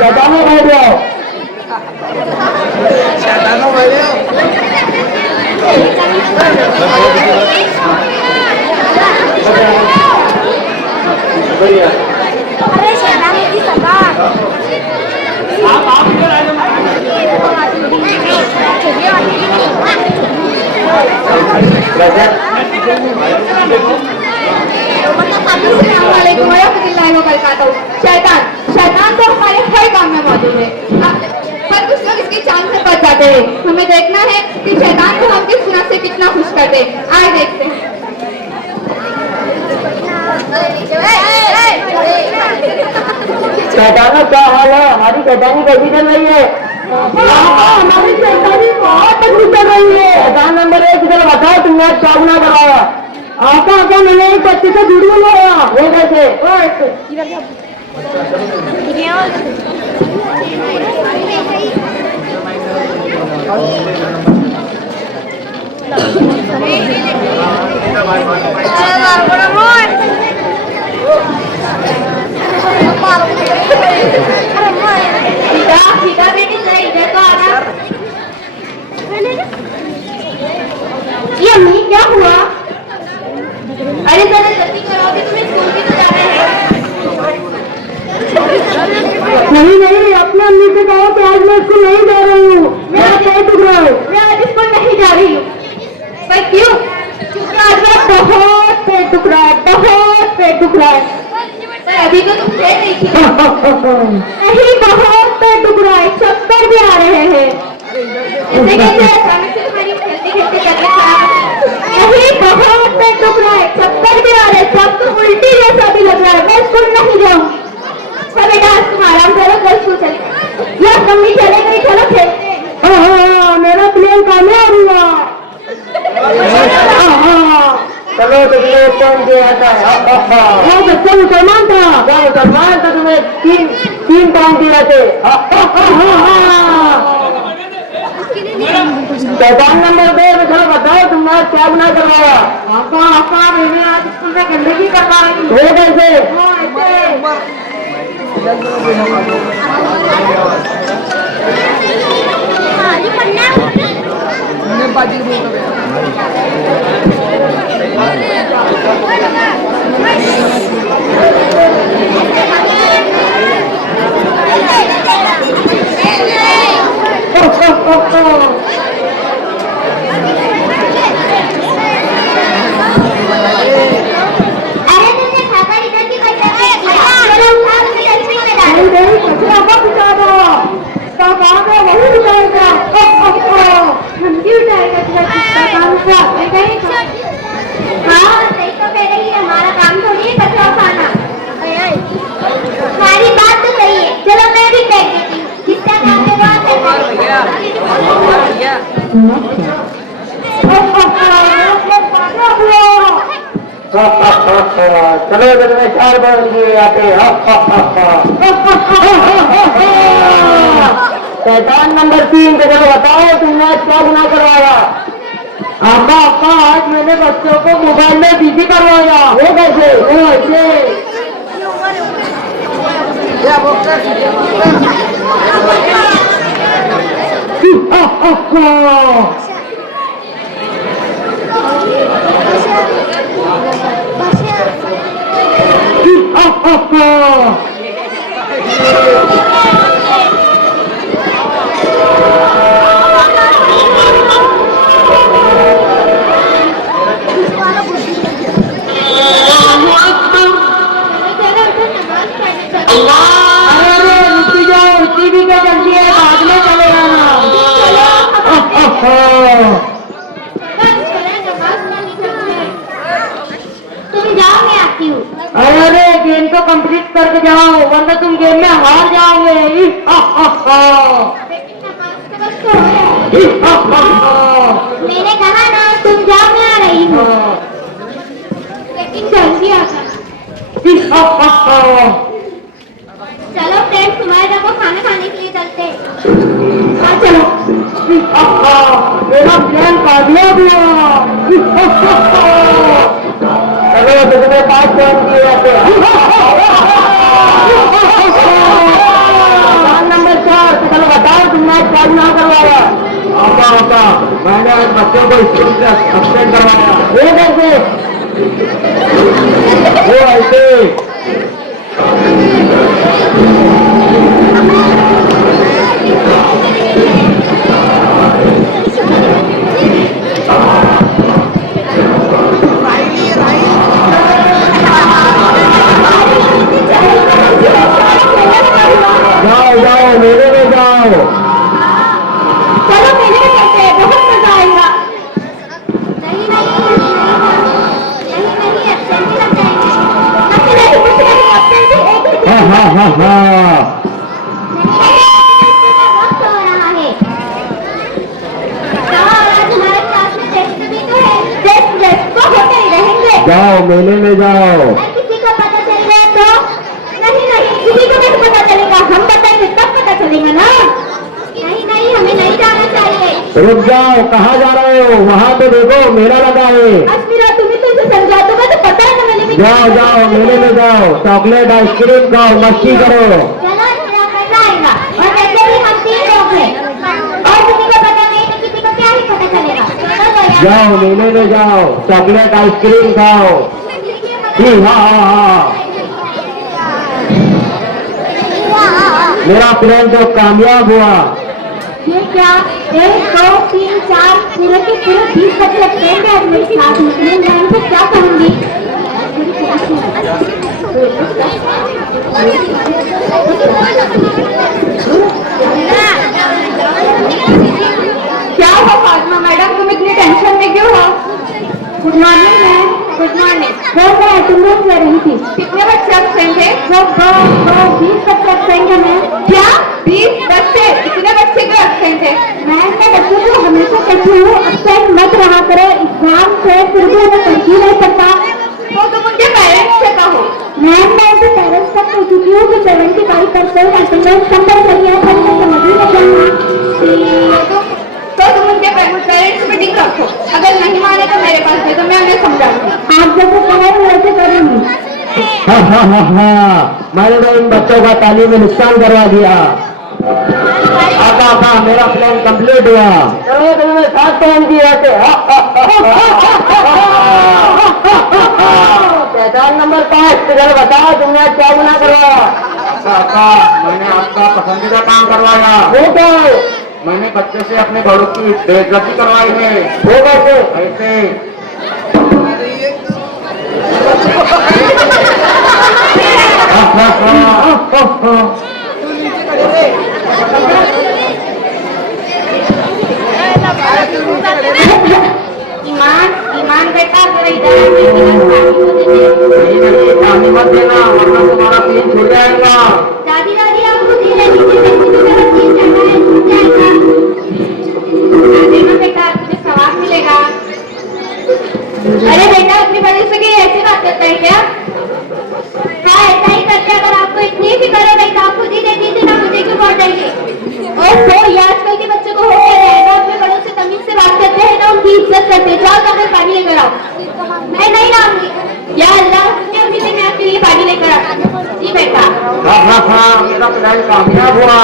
शैतानों भाई जाओ, शैतानों भाई जाओ। बढ़िया। अरे शैतान की सरकार आप इधर आ जाओ। शैतान शैतान तो हमारे हर काम में मौजूद है, पर कुछ लोग इसकी चाल से बच जाते हैं। हमें देखना है कि शैतान को हम किस गुनाह से कितना खुश करते हैं। आए देखते हैं। शैतानों क्या हाल है? हमारी शैतानी कैसी चल रही है? हमारी शैतानी बहुत अच्छी चल रही है। शैतान नंबर 1 इधर बताओ, तुमने आज क्या गुनाह करवाया? आका मैंने एक बच्चे से वीडियो लगाया। वो कैसे? ये अम्मी क्या हुआ? अरे जरा जल्दी कराओ कि तुम्हें स्कूल भी तो जाना है। नहीं नहीं, अपने अम्मी से कहो कि आज मैं स्कूल नहीं जा रही हूँ। मेरा पेट दुख रहा है। मैं आज स्कूल नहीं जा रही हूँ। पर क्यों? क्योंकि आज मेरा बहुत पेट दुख रहा है, बहुत पेट दुख रहा है। पर अभी तो तुम खेल रही थी। नहीं, बहुत पेट दुख रहा है, चक्कर भी आ रहे हैं। ऐसे कैसे अचानक से तुम्हारी खेलते खेलते तबीयत खराब? नहीं, बहुत पेट दुख रहा है, चक्कर भी आ रहे हैं, सब तो उल्टी जैसा भी लग रहा है। मैं स्कूल नहीं जाऊंगी। अच्छा बेटा, आज तुम आराम करो, कल स्कूल चले। या मम्मी चले गई, चलो खेलते हैं। मेरा प्लेन कामयाब हुआ। चलो तुमने कौन दिया था? वो बच्चा मुसलमान था। वो मुसलमान था, तुम्हें तीन पाउंड दिए थे। शैतान नंबर 2 में थोड़ा बताओ, तुमने आज क्या गुनाह करवाया? आका मैंने आज स्कूल में गंदगी करवाई। वो कैसे? हमारा काम थोड़ी है कचरा उठाना। हमारी बात तो सही है, चलो मैं भी फेंक देती हूँ। जिसका काम है वो चलो तुम्हें 4 बार दिए आते। शैतान नंबर 3 को चलो बताओ, तुमने आज क्या गुनाह करवाया? आका आज मैंने बच्चों को मोबाइल में बिजी करवाया। वो कैसे? वो ऐसे। अरे गेम तो कंप्लीट करके जाओ, वरना तुम गेम में हार जाओगे। मैंने कहा ना तुम जाओ, मैं आ रही हूँ। लेकिन जल्दी आ जाना। मेरा प्लान कामयाब हुआ। चलो तुमने 5 पॉइंट दिए जाते हैं। नंबर 4, चलो बताओ तुमने क्या ना करवाया। आपा मैंने बच्चों को स्कूल से अपसेट करवाया। वो कैसे? वो ऐसे जाओ जाओ मेरे में जाओ। चलो मेले में चलते हैं, बहुत मजा आएगा। नहीं नहीं एब्सेंट ही लग जाएंगे। नहीं कुछ नहीं, एब्सेंट ही एक ही हाँ हाँ हाँ हाँ वक्त हो रहा है। तो आज हमारे क्लास में टेस्ट भी तो है। टेस्ट तो होते ही रहेंगे। जाओ मेले में जाओ। अगर किसी को पता चल गया तो? नहीं किसी को नहीं पता चलेगा, हम बताएंगे तब पता चलेगा ना। नहीं हमें नहीं जाना चाहिए। रुक जाओ, कहाँ जा रहे हो? वहाँ तो देखो मेला लगा है। अश्मीरा तुम्हें तो इसे समझा दूंगा तो पता है ना मेले में। जाओ जाओ मेले में जाओ, चॉकलेट आइसक्रीम खाओ, मस्ती करो। चलो मेरा मजा आएगा। और वैसे भी हम 3 लोग हैं और किसी को पता नहीं तो किसी को क्या ही पता चलेगा। चलो यार। जाओ मेले में जाओ, चॉकलेट आइसक्रीम खाओ। हाँ हाँ हाँ, मेरा प्लान तो कामयाब हुआ। ये क्या 1 2 3 4 पूरे के पूरे 20 बच्चे लगते हैं आज मेरी क्लास में। मैं इनको क्या कहूँगी? क्या हुआ फातिमा मैडम, तुम इतनी टेंशन में क्यों हो? Good morning ma'am. Good morning. वो मैं तुम लोग कर रही थी। कितने बच्चे एब्सेंट थे? 20 बच्चे एब्सेंट है मैम। क्या 20 बच्चे? इतने बच्चे क्यों एब्सेंट है? मैम मैं बच्चों को हमेशा कहती हूँ एब्सेंट मत रहा करो एग्जाम से, फिर भी हमें फर्क ही नहीं पड़ता। तो तुम उनके पेरेंट्स से कहो। मैम मैं उनके पेरेंट्स तक कह चुकी हूँ कि 75% अटेंडेंस कंपलसरी है, पर मैं समझ ही नहीं करना। तो तुम उनके पेरेंट्स मीटिंग रखो, अगर नहीं माने तो मेरे पास है, तो मैं उन्हें समझाऊंगी। आप जैसे कहे वैसे करूंगी। हाँ हाँ हाँ हाँ, मैंने तो इन बच्चों का तालीम में नुकसान करवा दिया। आपा मेरा प्लान कंप्लीट हुआ। चलो तुमने 7 पॉइंट दिए थे। पहचान नंबर 5, चलो बताओ तुमने क्या गुनाह करवाया। काका मैंने आपका पसंदीदा काम करवाया। वो क्या है? मैंने बच्चे से अपने बड़ों की बेइज्जती करवाई है। वो कैसे? ऐसे ईमान बेटा पानी मत देना वरना तुम्हारा पीठ छूट जाएगा। दादी आप खुद ही रहती थी, बेटा तुझे सवाब मिलेगा। अरे बेटा अपनी बड़ी से ऐसी बात करता है क्या? हाँ ऐसा ही करते, अगर आपको इतनी फिक्र हो गई तो आप खुद ही देती थी ना, मुझे क्यों बोल रही है? ओहो ये आजकल के बच्चों को हो क्या जाएगा, अपने बड़ों से तमीज से बात करते हैं ना, उनकी इज्जत करते हैं। जाओ तो पानी लेकर आओ। मैं नहीं लाऊंगी। या अल्लाह से मैं आपके लिए पानी लेकर आता हूँ। जी बेटा। हाँ मेरा प्लान कामयाब हुआ।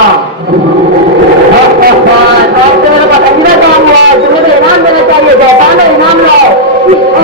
मेरा पसंदीदा काम हुआ, तुम्हें तो इनाम देना चाहिए। जैसा इनाम लाओ। देखो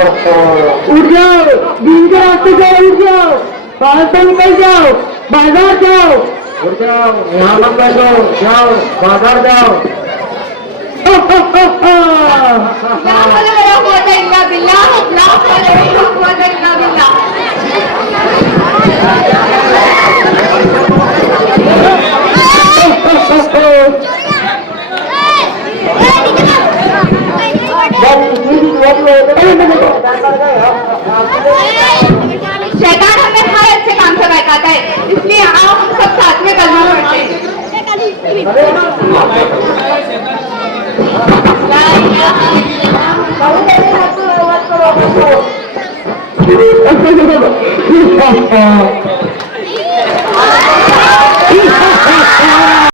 उठ जाओ, दिन के रास्ते से उठ जाओ, बाहर से निकल जाओ, बाजार जाओ। उठ जाओ, यहाँ मत बैठो, जाओ बाजार जाओ। ला हौला वला कुव्वता इल्ला बिल्लाह, ला हौला वला कुव्वता इल्ला बिल्लाह। शैतान हमें हर अच्छे काम से बहकाता है, इसलिए आओ हम सब साथ में कलमा पढ़ते हैं। ला इलाहा इल्लल्लाह।